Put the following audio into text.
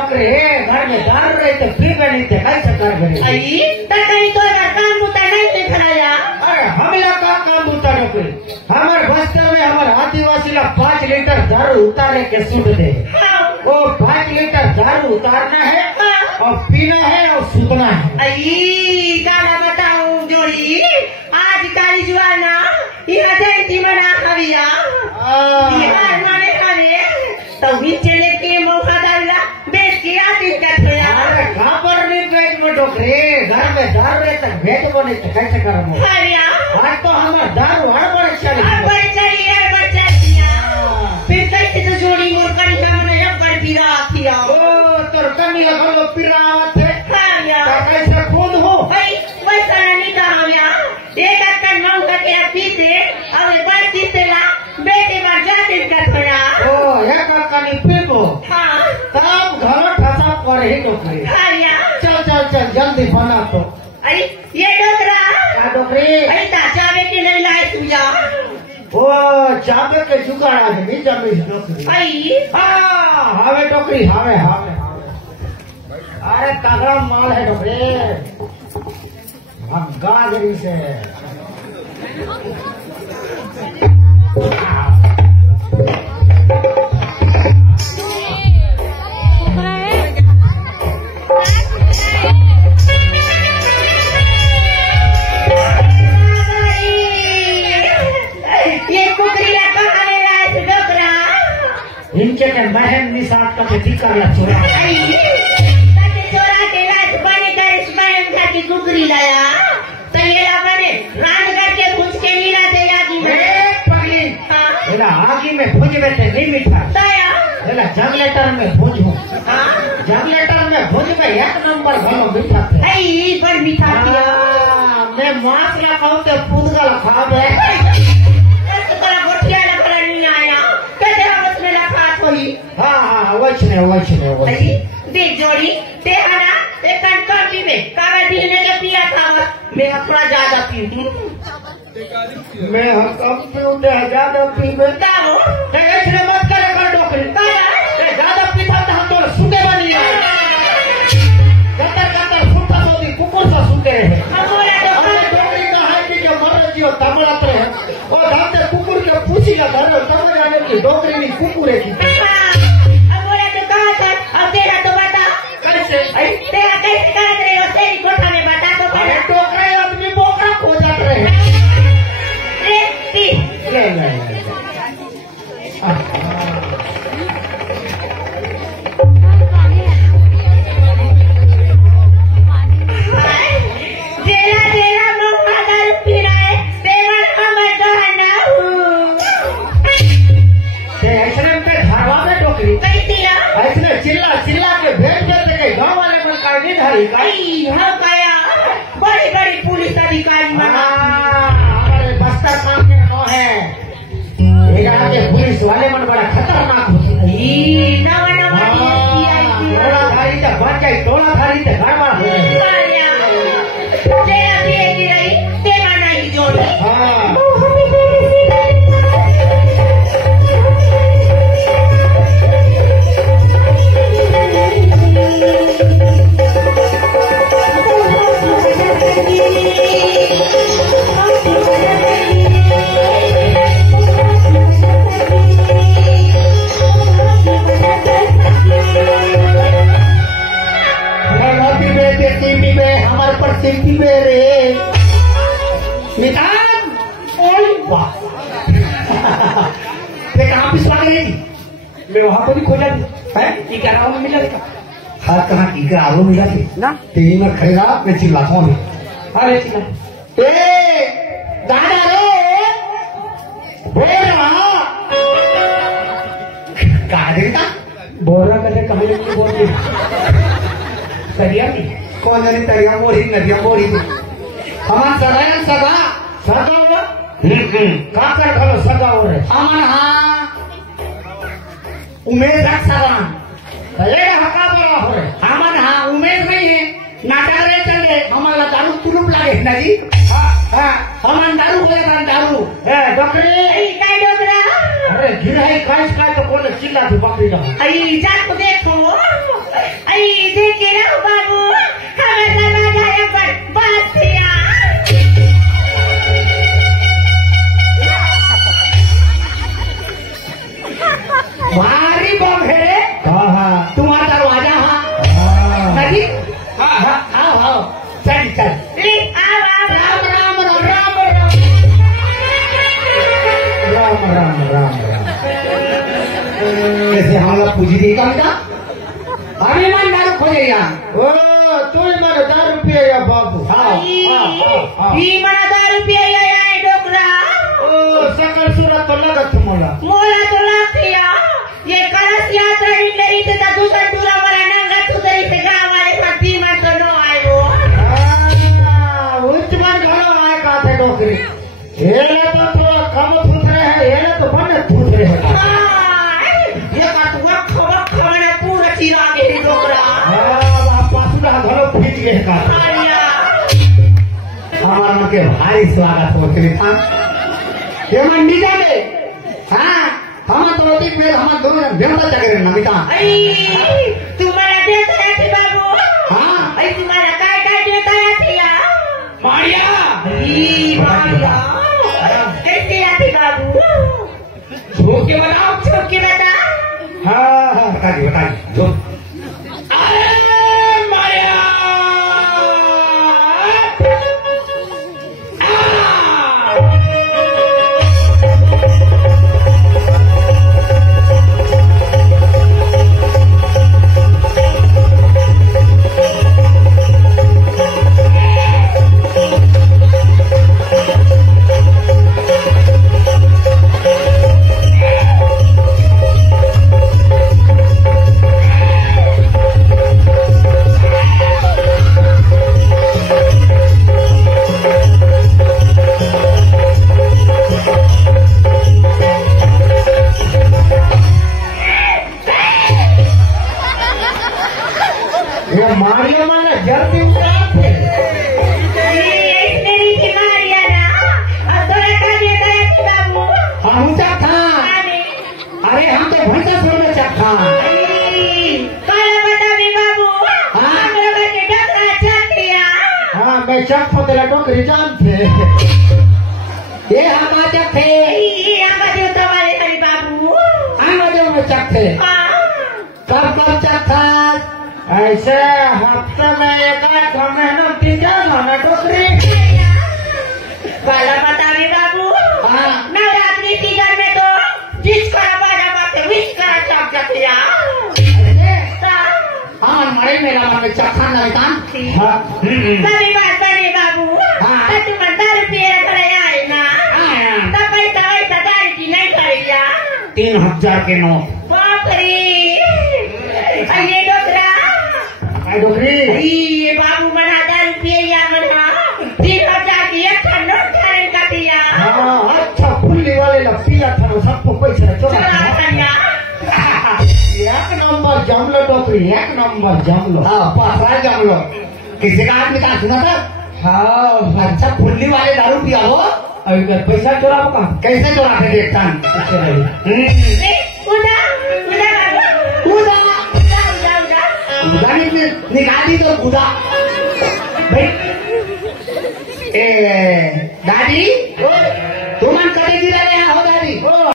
Doctor है घर में दारू रहे तो पी के नहीं थे कैसे कर गए आई तकनी तो काम बुता नहीं दिखाया। अरे हमला का काम होता डॉक्टर हमारे बस्तर में हमारे आदिवासी ला 5 लीटर दारू उतारने के सूट दे वो 5 लीटर दारू उतारना है और पीना है और सूतना है। आई गाना बताऊं जोड़ी आज काली जुआना ये जयंती मना खविया बिहार माने खावे तो नीचे लेके मौका डाला बेच के आती क्या अरे खबर नहीं बेच में डॉक्टर घर में दारू रहे तक बेच बने तो कैसे करूँ आज तो हमारा दारू हड़बड़ चली फिर कैसे तो जोड़ी मोर कड़ी का मैंने अब कर पिरा किया ओ तोर कमी लगलो पिरावत है कैसे खुद हो भाई वैसा नहीं कहा एक अक्का नौ का क्या पीते और बात पीते ला बेटे बार जाते का थोड़ा ओ एक अक्का नहीं पीबो हाँ तब घर ठसा पर ही डॉक्टर चल चल चल जल्दी बना तो अरे ये डोकरा क्या डॉक्टर अरे चावे के नहीं लाए तुझा वो चाबे के जुगाड़ा है बीचा में डॉक्टर आई हाँ हावे डॉक्टर हावे हावे अरे तगड़ा माल है डॉक्टर गाजरी से इनके के महन निशान का टीका या चोरा चोरा के लाश बने कर इस महन का की कुकरी लाया तो ये बने रान करके भूज के नीला दे आगी में पगली एला आगी में भूज में ते नहीं मीठा दया एला जगलेटर में भूज हो जगलेटर में भूज में एक नंबर भलो मीठा थे आई बड़ मीठा किया मैं मांस ला खाऊं तो पुदगल खावे देख जोड़ी ते आना एक कंट्री में कावे दीने के पिया था मैं थोड़ा ज्यादा पीऊं मैं कम पीऊं ते ज्यादा पीवे काओ ते ऐसे मत करे कर डॉक्टर ते ज्यादा पीता तो हम तो सुते बनी कतर कतर फुटा सोदी कुकुर सा सुते रहे हमारा डॉक्टर का है कि जो मर जियो तमड़त रहे और दांते कुकुर के पूछी का धर तब जाने की डॉक्टर नहीं कुकुर है की तेरा कैसे कर रहे हो तेरी कोठा में बता तो अरे टोकरे आदमी बोकरा खो जाते रहे ले जेला जेला लोग दारू पी रहे हैं तेरा हमर गहना ऐसे में घरवा में डॉक्टरी कैसी ऐसे चिल्ला चिल्ला के भेज देते के गाँव वाले पर कायदे धारी आई हम गया बड़ी बड़ी पुलिस अधिकारी बना हमारे बस्तर काम के नो है ये पुलिस वाले मन बड़ा खतरनाक होती है नवा नवा टोला धारी तो बच जाए टोला धारी तो गड़बड़ हो तेरा भी रही तेरा नहीं जोड़ी हमारे पर सिंपी में रे निकाल वाह कहाँ पिछवा गई मैं वहां पर भी खोजा है टीका राव में मिला था हाँ कहाँ टीका राव मिला थे ना तेरी में खरीदा मैं चिल्लाता हूँ अरे चिल्ला दादा रे कहा देता बोल रहा कहते कहीं बोल तरिया नहीं कौन जाने तरिया मोरी नदिया मोरी हमारा सदा सदा सदा काकर खलो सदा हो रहे हमारा हाँ उमेश सदा ये हका बड़ा हो रहे हमारा हाँ उमेश नहीं है नाटक रहे चले हमारा दारू तुरुप लागे नदी हमारा दारू बोले दारू डॉक्टर डोकरा अरे गिराई काइस का तो कोने चिल्ला थी बकरी ना आई जाको देखो आई देखे ना बाबू हमें दरवाजा एक बार बंद किया भारी बम है रे हाँ तुम्हारा दरवाजा हाँ नदी हाँ हाँ हाँ चल चल आओ राम राम राम राम राम राम राम राम कैसे हमला पूजी दी का बेटा अरे मन दारू खोजे यार ओ तू मारे दारू पिए या बाबू हाँ ही मना 10 रुपया या डोकरा ओ सकल सूरत तो लगत मोला मोला तो लातिया ये कलश यात्रा नहीं तो दूसरा दूरा वाला नंगा तू तेरी से गांव वाले पति मन तो नो आयो उच्च मन घरो आए का थे डोकरी एला तो थोड़ा कम फूट रहे हैं एला तो बड़े फूट रहे हैं ये का तू खबर ने पूरा चिरा के डोकरा पासुरा घरो फीट गए का आया हमारा मन के भारी स्वागत हो तेरे था ये मन नीचा में हाँ हम तो रोटी पे हम दोनों बेमता चले नमिता आई तुम्हारा देता है थी बाबू हाँ आई तुम्हारा काय देता है थिया मारिया ई मारिया कैसे आती बाबू झोंके बनाओ छोके बता हाँ हाँ बता दी जो अरे मारिया मारिया माना जब भी हम था अरे हम तो भैंसा सुर में चखा हाँ मैं चख को तेरा टोकरी जान थे ये हम चख थे हम में चख थे कब चख था ऐसे हफ्ते में एक महीना तीजा माना टोकरी काला बता भी बाबू हाँ नवरात्रि सीजन में तो जिसका बाजा बाते विश्व चक चकिया हाँ मरे मेरा मन में चखा नहीं था बड़ी बात बड़ी बाबू हाँ तुम 10 रुपये करे आए ना तब पैसा दारी की नहीं करेगा 3000 के नोट बाप रे ये डोकरा डोकरी ये बाबू मना 10 रुपये या मना 3000 की एक नोट खाने का दिया हाँ अच्छा फुल्ली वाले ना पिया था सबको पैसा चला एक नंबर जमलो टोकरी एक नंबर जमलो हाँ पासा जमलो किसी का आदमी का सुना था हाँ अच्छा फुल्ली वाले दारू पिया हो अभी पैसा चोरा का कैसे चोरा के देखता उदा निकाल दी तो उदा भाई दादी